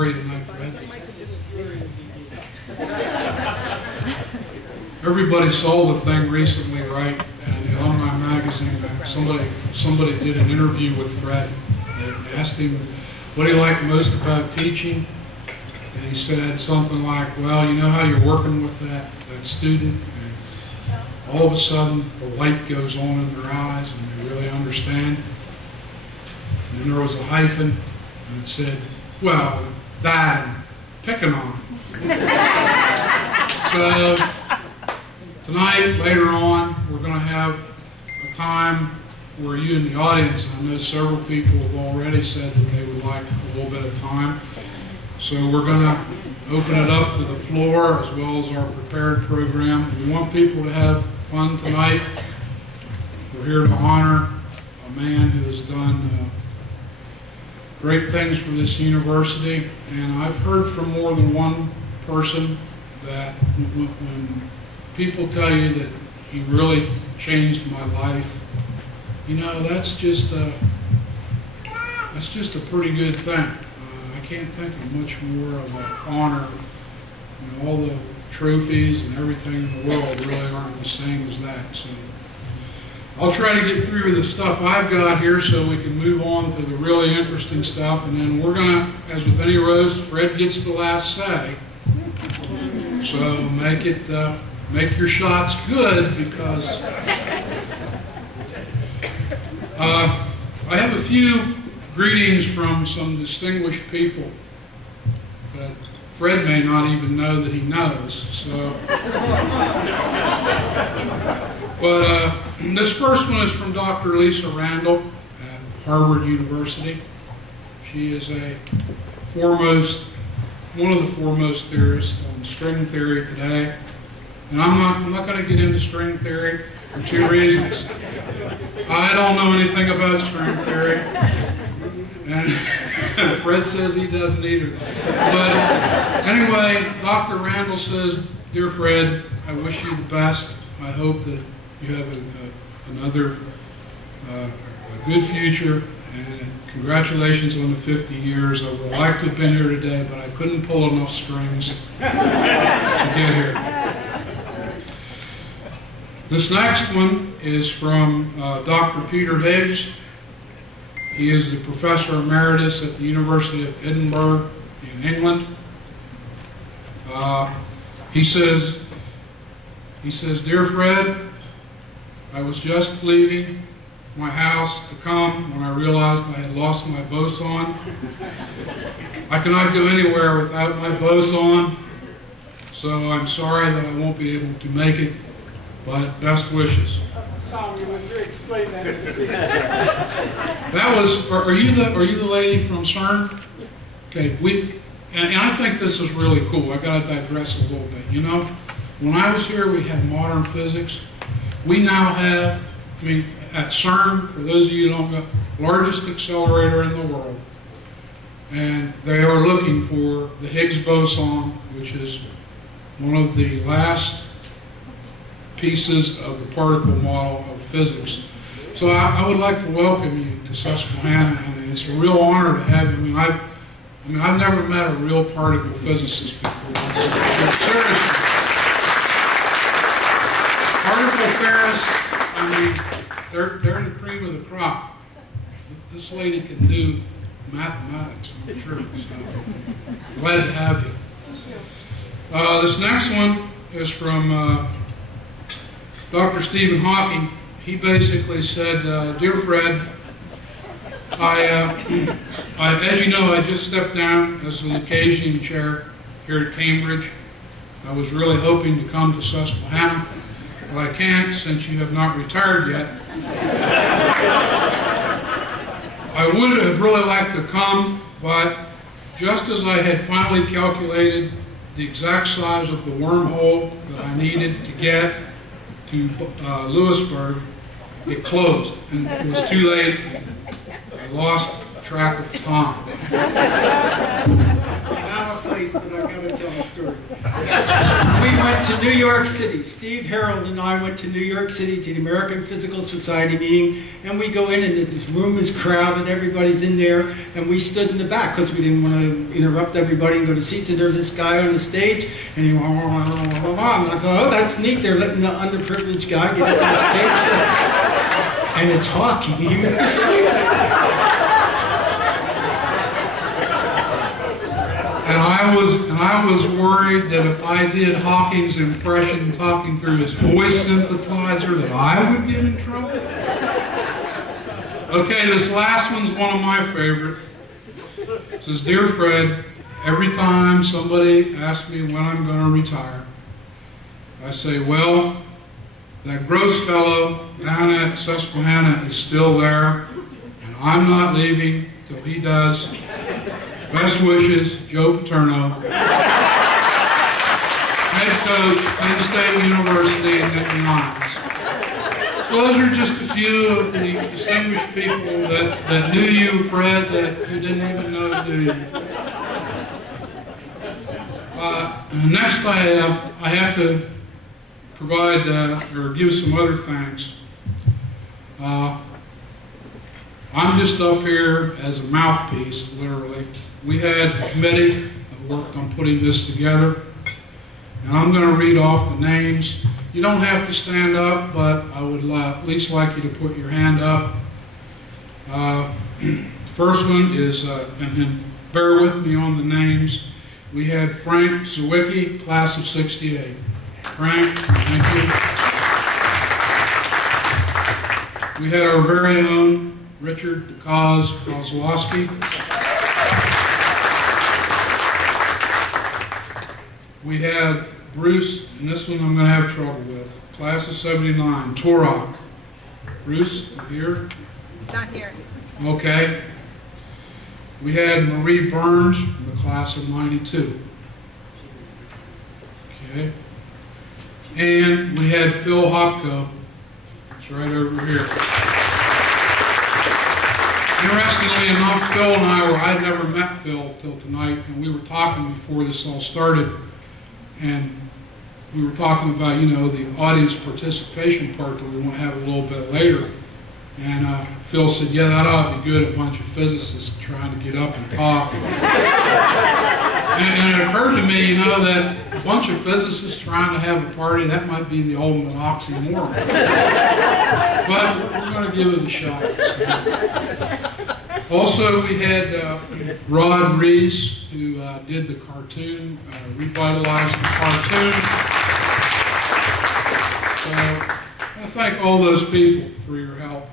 are you tonight, Fred? Everybody saw the thing recently, right? And the Alumni magazine, somebody did an interview with Fred. They asked him what he liked most about teaching. And he said something like, well, you know how you're working with that student, and all of a sudden the light goes on in their eyes and they really understand. And then there was a hyphen and it said, well, that and picking on. So tonight, later on, we're going to have a time where you in the audience, I know several people have already said that they would like a little bit of time. So we're going to open it up to the floor as well as our prepared program. We want people to have fun tonight. We're here to honor a man who has done great things for this university. And I've heard from more than one person that when people tell you that he really changed my life, you know, that's just a pretty good thing. I can't think of much more of an honor. You know, all the trophies and everything in the world really aren't the same as that. So I'll try to get through the stuff I've got here so we can move on to the really interesting stuff. And then we're going to, as with any roast, Fred gets the last say. So make your shots good, because I have a few greetings from some distinguished people that Fred may not even know that he knows. So, but this first one is from Dr. Lisa Randall at Harvard University. She is one of the foremost theorists on string theory today. And I'm not going to get into string theory for two reasons. I don't know anything about string theory, and Fred says he doesn't either. But anyway, Dr. Randall says, "Dear Fred, I wish you the best. I hope that you have another good future, and congratulations on the 50 years. I would like to have been here today, but I couldn't pull enough strings to get here." This next one is from Dr. Peter Higgs. He is the Professor Emeritus at the University of Edinburgh in England. He says, "Dear Fred, I was just leaving my house to come when I realized I had lost my boson. I cannot go anywhere without my boson, so I'm sorry that I won't be able to make it, but best wishes." Sorry, would you explain that? That was. Are you the lady from CERN? Okay. And I think this is really cool. I got to digress a little bit. You know, when I was here, we had modern physics. We now have, at CERN, for those of you who don't know, largest accelerator in the world, and they are looking for the Higgs boson, which is one of the last pieces of the particle model of physics. So I would like to welcome you to Susquehanna, and it's a real honor to have you. I've never met a real particle physicist before. But seriously, particle theorists, they're the cream of the crop. This lady can do mathematics, I'm sure. So glad to have you. This next one is from Dr. Stephen Hawking. He basically said, "Dear Fred, as you know, I just stepped down as an occasioning chair here at Cambridge. I was really hoping to come to Susquehanna, but I can't since you have not retired yet. I would have really liked to come, but just as I had finally calculated the exact size of the wormhole that I needed to get to Lewisburg, it closed, and it was too late. I lost track of time." Now a place that I've got to tell a story. We went to New York City. Steve, Harold, and I went to New York City to the American Physical Society meeting, and we go in and this room is crowded, everybody's in there, and we stood in the back because we didn't want to interrupt everybody and go to seats, and there's this guy on the stage, and he went, and I thought, oh, that's neat, they're letting the underprivileged guy get up on the stage, and it's hockey. He was And I was worried that if I did Hawking's impression talking through his voice synthesizer that I would get in trouble. Okay, this last one's one of my favorite. It says, "Dear Fred, every time somebody asks me when I'm going to retire, I say, well, that Grosse fellow down at Susquehanna is still there, and I'm not leaving till he does. Best wishes, Joe Paterno, head coach, Penn State University in Nittany Lions." So those are just a few of the distinguished people that knew you, Fred, that you didn't even know knew you. Next, I have to provide or give some other thanks. I'm just up here as a mouthpiece, literally. We had a committee that worked on putting this together, and I'm going to read off the names. You don't have to stand up, but I would at least like you to put your hand up. First one is, and bear with me on the names, we had Frank Zawicki, class of '68. Frank, thank you. We had our very own Richard Kozlowski. We had Bruce, and this one I'm going to have trouble with, class of '79, Torok. Bruce, here? He's not here. Okay. We had Marie Burns from the class of '92. Okay. And we had Phil Hopko. It's right over here. Interestingly enough, Phil and I'd never met Phil till tonight, and we were talking before this all started, and we were talking about, you know, the audience participation part that we want to have a little bit later. And Phil said, yeah, that ought to be good, a bunch of physicists trying to get up and talk. And it occurred to me, you know, that a bunch of physicists trying to have a party, that might be the ultimate oxymoron. But we're going to give it a shot. So. Also, we had Rod Reese, who did the cartoon, revitalized the cartoon. So I thank all those people for your help.